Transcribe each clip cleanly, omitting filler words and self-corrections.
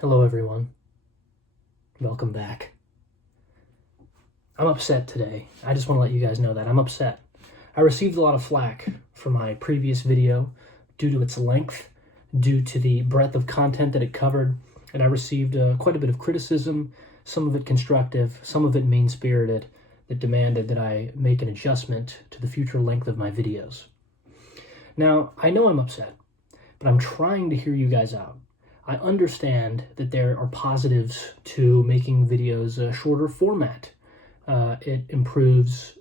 Hello everyone, welcome back. I'm upset today. I just want to let you guys know that I'm upset. I received a lot of flack for my previous video due to its length, due to the breadth of content that it covered, and I received quite a bit of criticism, some of it constructive, some of it mean-spirited, that demanded that I make an adjustment to the future length of my videos. Now, I know I'm upset, but I'm trying to hear you guys out. I understand that there are positives to making videos a shorter format. It improves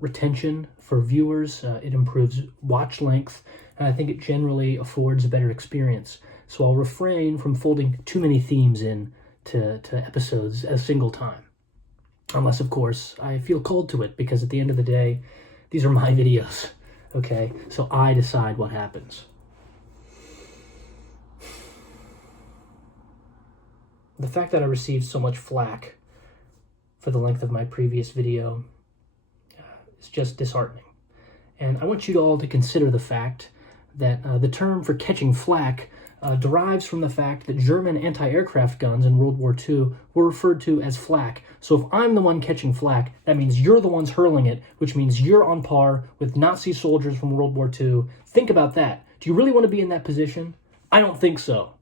retention for viewers, it improves watch length, and I think it generally affords a better experience. So I'll refrain from folding too many themes in to episodes at a single time. Unless, of course, I feel called to it, because at the end of the day, these are my videos, okay? So I decide what happens. The fact that I received so much flack for the length of my previous video is just disheartening. And I want you all to consider the fact that the term for catching flak derives from the fact that German anti-aircraft guns in World War II were referred to as flak. So if I'm the one catching flak, that means you're the ones hurling it, which means you're on par with Nazi soldiers from World War II. Think about that. Do you really want to be in that position? I don't think so.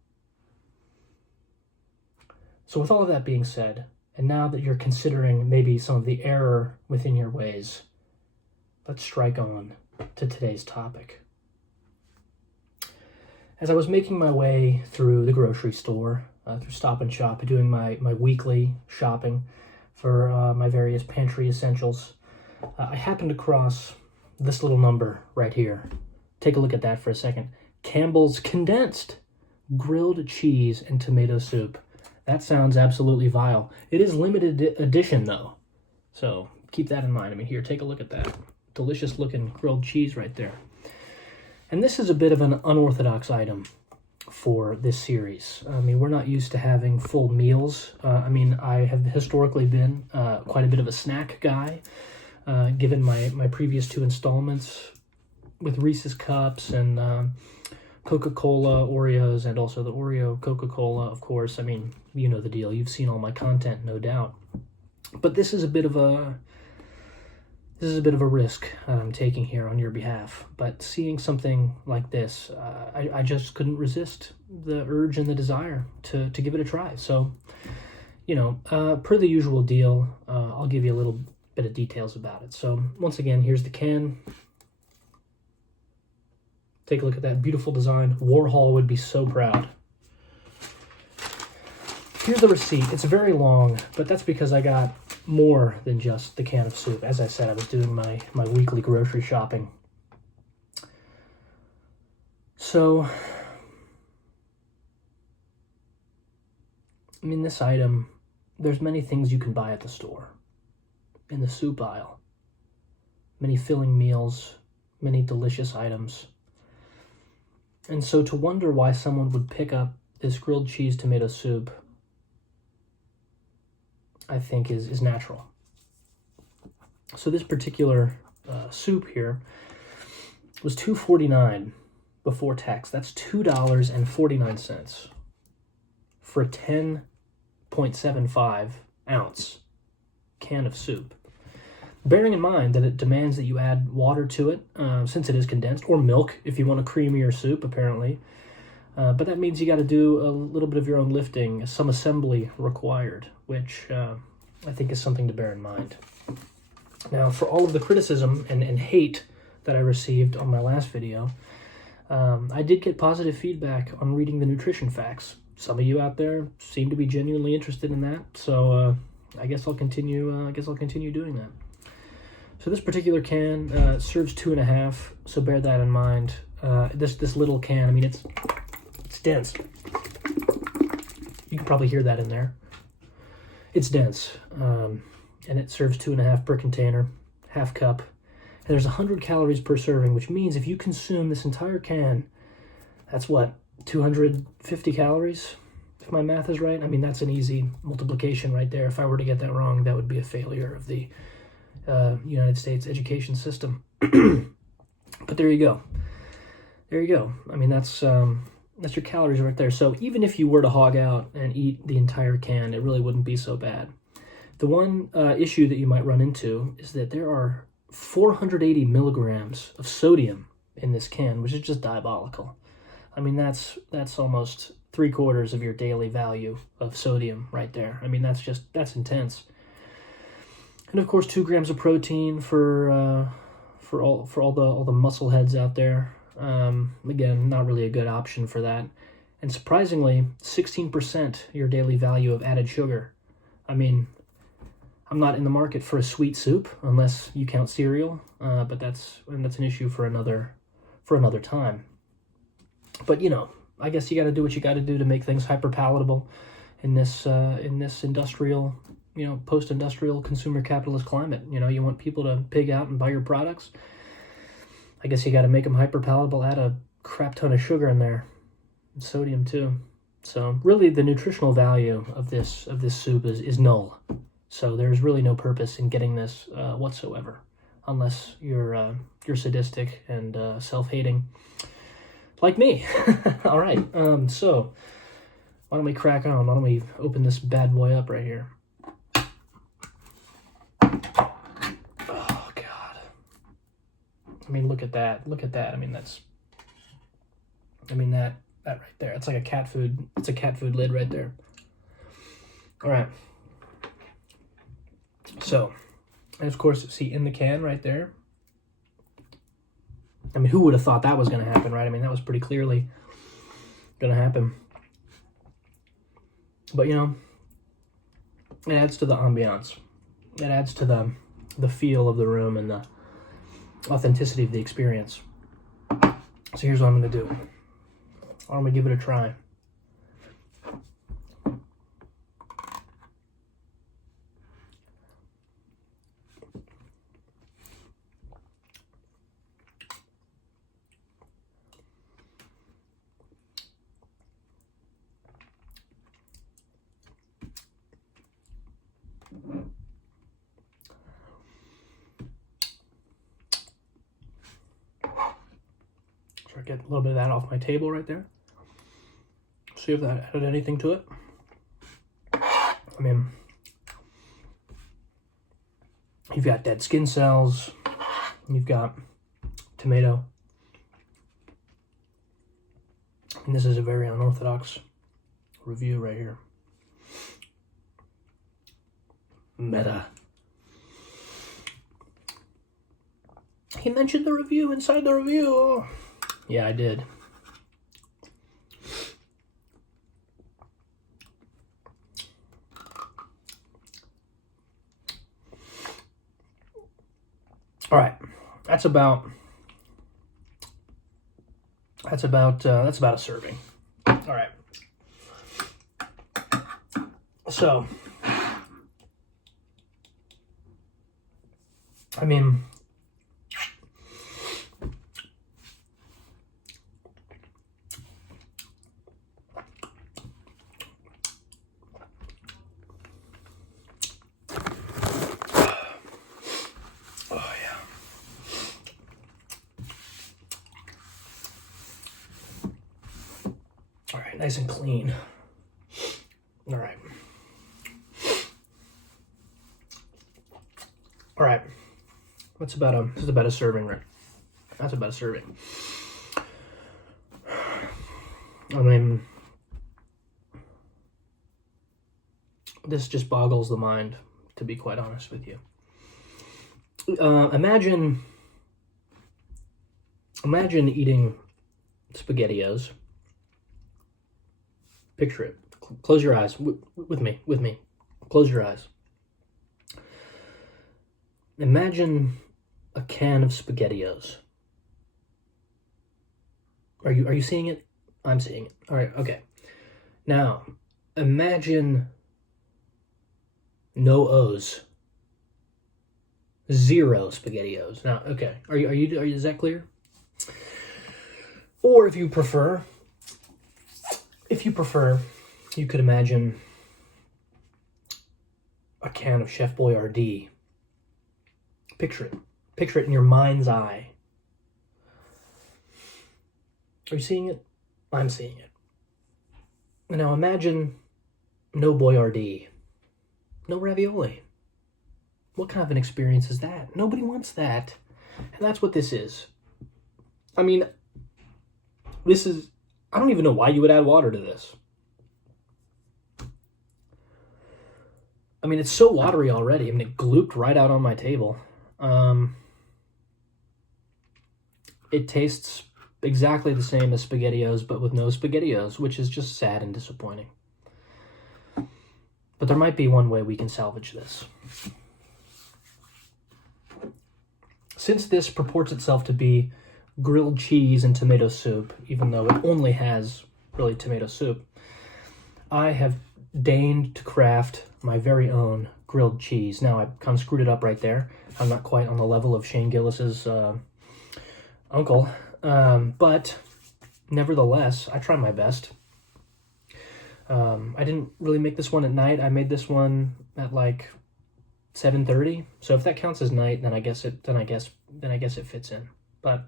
So with all of that being said, and now that you're considering maybe some of the error within your ways, let's strike on to today's topic. As I was making my way through the grocery store, through Stop and Shop, doing my weekly shopping for my various pantry essentials, I happened across this little number right here. Take a look at that for a second. Campbell's condensed grilled cheese and tomato soup. That sounds absolutely vile. It is limited edition, though. So keep that in mind. I mean, here, take a look at that. Delicious looking grilled cheese right there. And this is a bit of an unorthodox item for this series. I mean, we're not used to having full meals. I have historically been quite a bit of a snack guy, given my previous two installments with Reese's Cups and Coca-Cola, Oreos, and also the Oreo Coca-Cola, of course. I mean, you know the deal. You've seen all my content, no doubt. But this is a bit of a risk I'm taking here on your behalf. But seeing something like this, I just couldn't resist the urge and the desire to give it a try. So, you know, per the usual deal, I'll give you a little bit of details about it. So once again, here's the can. Take a look at that beautiful design. Warhol would be so proud. Here's the receipt. It's very long, but that's because I got more than just the can of soup. As I said, I was doing my weekly grocery shopping. So, I mean, this item, there's many things you can buy at the store. In the soup aisle. Many filling meals, many delicious items. And so to wonder why someone would pick up this grilled cheese tomato soup, I think is natural. So this particular soup here was $2.49 before tax. That's $2.49 for a 10.75 ounce can of soup. Bearing in mind that it demands that you add water to it, since it is condensed, or milk if you want a creamier soup, apparently. But that means you got to do a little bit of your own lifting, some assembly required, which I think is something to bear in mind. Now, for all of the criticism and hate that I received on my last video, I did get positive feedback on reading the nutrition facts. Some of you out there seem to be genuinely interested in that, so I guess I'll continue. Doing that. So this particular can serves 2.5, so bear that in mind. This little can, I mean, it's dense. You can probably hear that in there. It's dense, and it serves 2.5 per container, half cup. And there's 100 calories per serving, which means if you consume this entire can, that's what, 250 calories, if my math is right? I mean, that's an easy multiplication right there. If I were to get that wrong, that would be a failure of the United States education system. But there you go. I mean, that's That's your calories right there. So even if you were to hog out and eat the entire can, it really wouldn't be so bad. The one issue that you might run into is that there are 480 milligrams of sodium in this can, which is just diabolical. I mean, that's almost 3/4 of your daily value of sodium right there. I mean, that's intense. And of course, 2 grams of protein for all the muscle heads out there. Again, not really a good option for that. And surprisingly, 16% your daily value of added sugar. I mean, I'm not in the market for a sweet soup unless you count cereal, but that's an issue for another time. But you know, I guess you got to do what you got to do to make things hyper palatable in this industrial, you know, post-industrial consumer capitalist climate. You know, you want people to pig out and buy your products. I guess you got to make them hyper palatable. Add a crap ton of sugar in there, and sodium too. So really, the nutritional value of this soup is null. So there's really no purpose in getting this whatsoever, unless you're sadistic and self-hating, like me. All right. So why don't we crack on? Why don't we open this bad boy up right here? Oh God. I mean, look at that. Look at that. I mean, that right there. It's like a cat food. It's a cat food lid right there. All right. So, and of course, see in the can right there. I mean, who would have thought that was going to happen, right? I mean, that was pretty clearly going to happen. But, you know, it adds to the ambiance. It adds to the feel of the room and the authenticity of the experience. So here's what I'm going to do. I'm going to give it a try. So I get a little bit of that off my table right there. See if that added anything to it. I mean, you've got dead skin cells. You've got tomato. And this is a very unorthodox review right here. Meta. He mentioned the review inside the review. Oh. Yeah, I did. All right, that's about a serving. All right. So, I mean, nice and clean. All right. All right. This is about a serving, right? That's about a serving. I mean, this just boggles the mind, to be quite honest with you. Imagine eating SpaghettiOs. Picture it. Close your eyes with me. Close your eyes. Imagine a can of SpaghettiOs. Are you seeing it? I'm seeing it. All right. Okay. Now, imagine no O's. 0 SpaghettiOs. Now, okay. Are you? Is that clear? Or if you prefer, you could imagine a can of Chef Boyardee. Picture it in your mind's eye. Are you seeing it? I'm seeing it. Now imagine no boyardee, no ravioli. What kind of an experience is that? Nobody wants that. And that's what this is. I mean, I don't even know why you would add water to this. I mean, it's so watery already. I mean, it glooped right out on my table. It tastes exactly the same as SpaghettiOs, but with no SpaghettiOs, which is just sad and disappointing. But there might be one way we can salvage this. Since this purports itself to be grilled cheese and tomato soup, even though it only has really tomato soup, I have deigned to craft my very own grilled cheese. Now, I kind of screwed it up right there. I'm not quite on the level of Shane Gillis's uncle, but nevertheless, I try my best. I didn't really make this one at night. I made this one at like 7:30. So if that counts as night, then I guess it fits in. But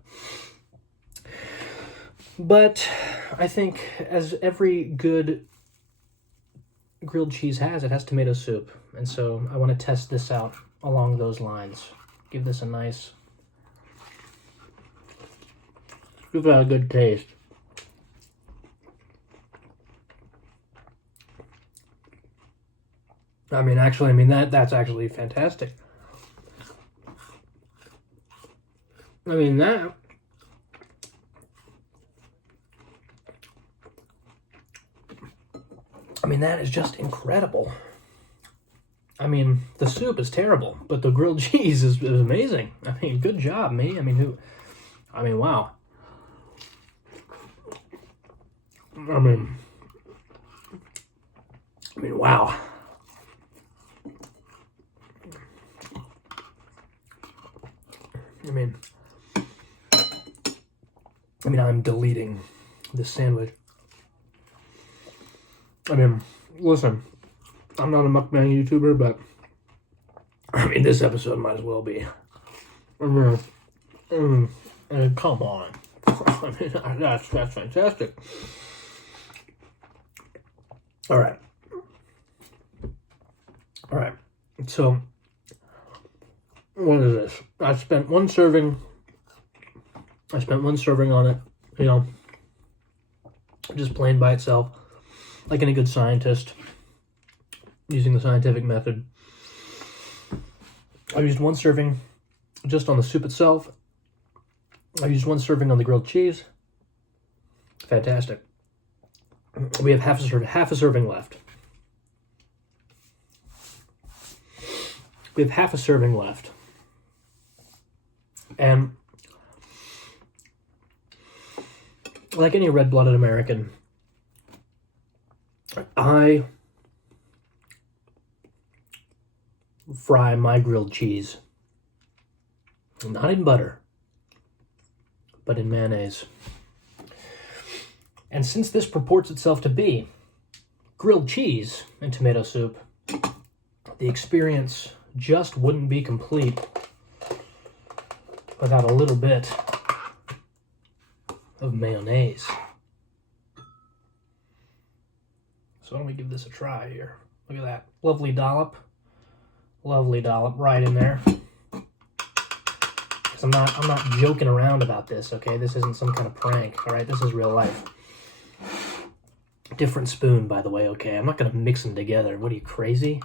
I think, as every good grilled cheese has, it has tomato soup, and so I want to test this out along those lines. Give this a nice, give that a good taste. I mean, that's actually fantastic. I mean, that is just incredible. I mean, the soup is terrible, but the grilled cheese is amazing. I mean, good job, me. Wow. I mean, wow. I'm deleting this sandwich. Listen, I'm not a mukbang YouTuber, but this episode might as well be. Come on. That's fantastic. All right. So, what is this? I spent one serving on it, just plain by itself, like any good scientist, using the scientific method. I used one serving just on the soup itself. I used one serving on the grilled cheese. Fantastic. We have half a serving left. We have half a serving left. And like any red-blooded American, I fry my grilled cheese not in butter, but in mayonnaise. And since this purports itself to be grilled cheese and tomato soup, the experience just wouldn't be complete without a little bit of mayonnaise. So why don't we give this a try here? Look at that. Lovely dollop right in there. I'm not joking around about this, okay? This isn't some kind of prank, all right? This is real life. Different spoon, by the way, okay? I'm not going to mix them together. What are you, crazy?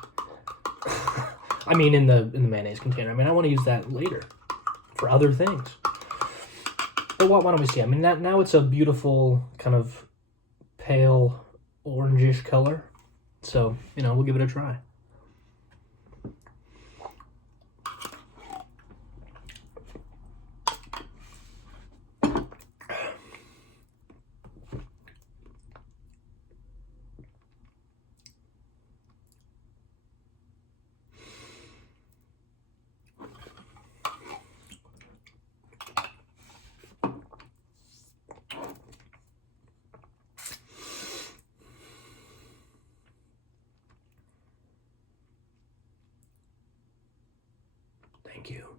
in the mayonnaise container. I want to use that later for other things. But why don't we see? Now it's a beautiful kind of pale orangish color. So, we'll give it a try. Thank you.